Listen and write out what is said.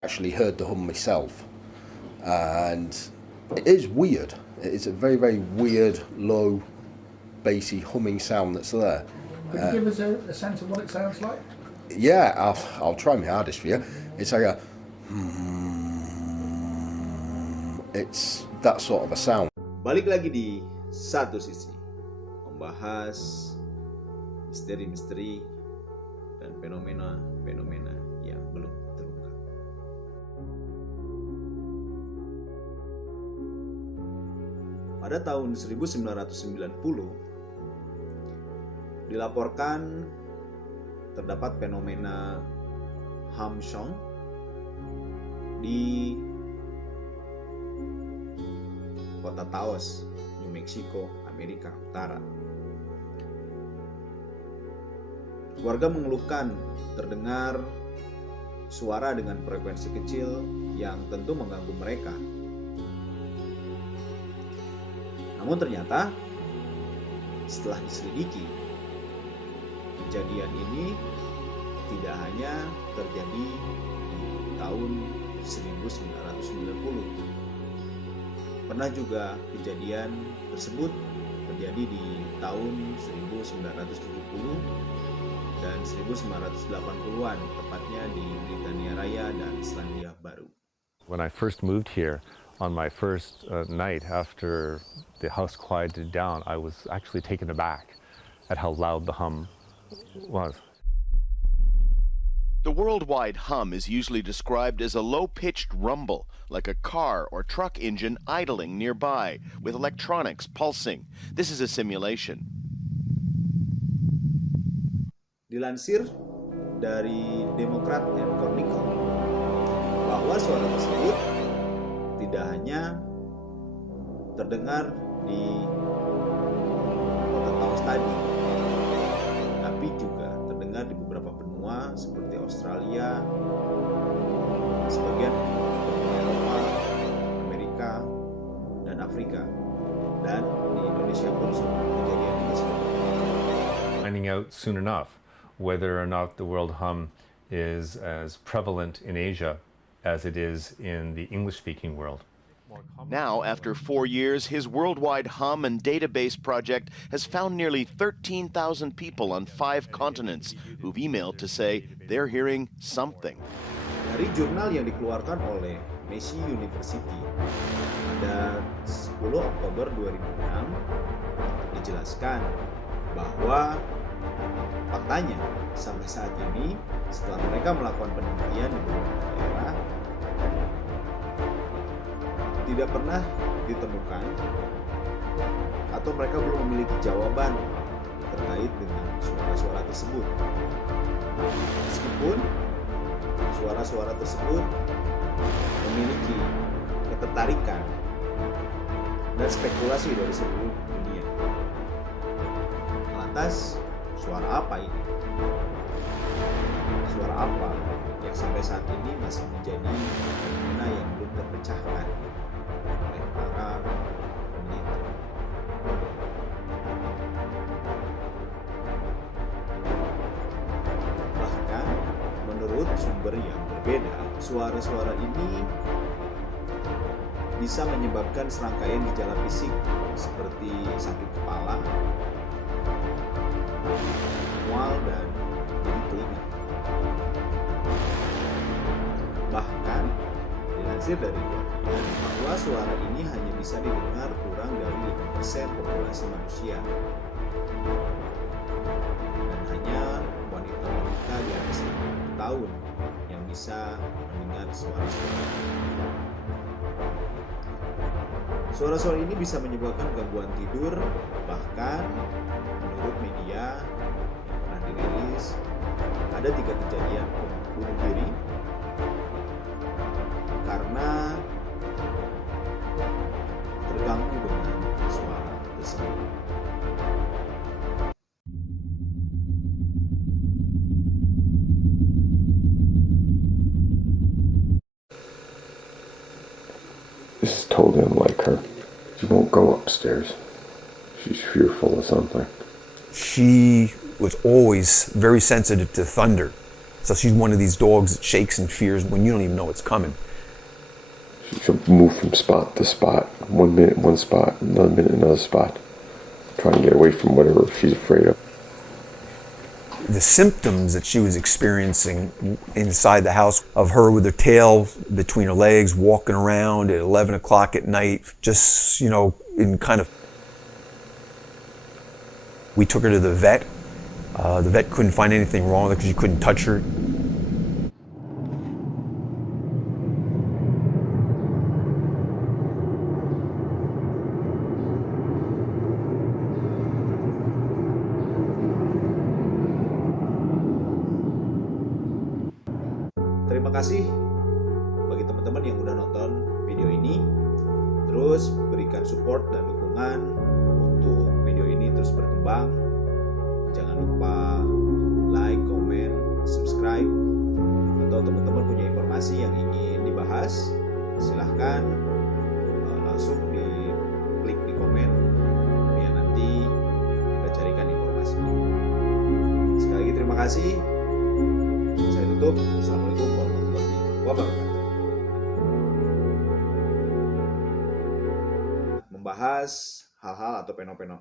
Actually heard the hum myself, and it is weird. It's a very, very weird, low, bassy humming sound that's there. Could you give us a sense of what it sounds like? Yeah, I'll try my hardest for you. It's like a, it's that sort of a sound. Balik lagi di satu sisi, membahas misteri-misteri dan fenomena-fenomena yang belum terungkap. Pada tahun 1990 dilaporkan terdapat fenomena Hamshong di kota Taos, New Mexico, Amerika Utara. Warga mengeluhkan terdengar suara dengan frekuensi kecil yang tentu mengganggu mereka. Namun ternyata setelah diselidiki, kejadian ini tidak hanya terjadi di tahun 1990. Pernah juga kejadian tersebut terjadi di tahun 1970 dan 1980-an, tepatnya di Britania Raya dan Selandia Baru. When I first moved here, on my first night after the house quieted down, I was actually taken aback at how loud the hum was. The worldwide hum is usually described as a low-pitched rumble, like a car or truck engine idling nearby, with electronics pulsing. This is a simulation. Dilansir dari Democrat and Chronicle bahwa suara tersebut tidak hanya terdengar di kota Taos tadi, tapi juga terdengar di beberapa benua seperti Australia, sebagian Eropa, Amerika, dan Afrika, dan di Indonesia pun kejadian ini sudah Finding out soon enough whether or not the world hum is as prevalent in Asia as it is in the English-speaking world. Now, after 4 years, his worldwide hum and database project has found nearly 13,000 people on 5 continents who've emailed to say they're hearing something. Dari jurnal yang dikeluarkan oleh Meiji University pada 10 Oktober 2006 dijelaskan bahwa faktanya sampai saat ini setelah mereka melakukan penelitian di beberapa daerah tidak pernah ditemukan atau mereka belum memiliki jawaban terkait dengan suara-suara tersebut. Meskipun suara-suara tersebut memiliki ketertarikan dan spekulasi dari seluruh dunia. Lantas, suara apa ini? Suara apa yang sampai saat ini masih menjadi fenomena yang belum terpecahkan oleh para peneliti? Bahkan, menurut sumber yang berbeda, suara-suara ini bisa menyebabkan serangkaian gejala fisik seperti sakit kepala, mual, dan nyeri telinga. Bahkan dilansir dari Guardian bahwa suara ini hanya bisa didengar kurang dari 5% populasi manusia, dan hanya wanita-wanita di atas 50 tahun yang bisa mendengar suara-suara. Suara-suara ini bisa menyebabkan gangguan tidur, bahkan menurut media yang pernah dirilis, ada 3 kejadian bunuh diri karena terganggu dengan suara tersebut. Just told him like her. She won't go upstairs. She's fearful of something. She was always very sensitive to thunder. So she's one of these dogs that shakes in fears when you don't even know it's coming. She'll move from spot to spot. 1 minute one spot, another minute another spot. Trying to get away from whatever she's afraid of. The symptoms that she was experiencing inside the house of her with her tail between her legs, walking around at 11 o'clock at night, just, in kind of... We took her to the vet. The vet couldn't find anything wrong with her because you couldn't touch her. Terima kasih bagi teman-teman yang udah nonton video ini. Terus berikan support dan dukungan untuk video ini terus berkembang. Jangan lupa like, comment, subscribe. Atau teman-teman punya informasi yang ingin dibahas, silahkan langsung klik di komen biar nanti kita carikan informasinya. Sekali lagi terima kasih. Saya tutup. Assalamualaikum warahmatullahi wabarakatuh. Membahas hal-hal atau fenomena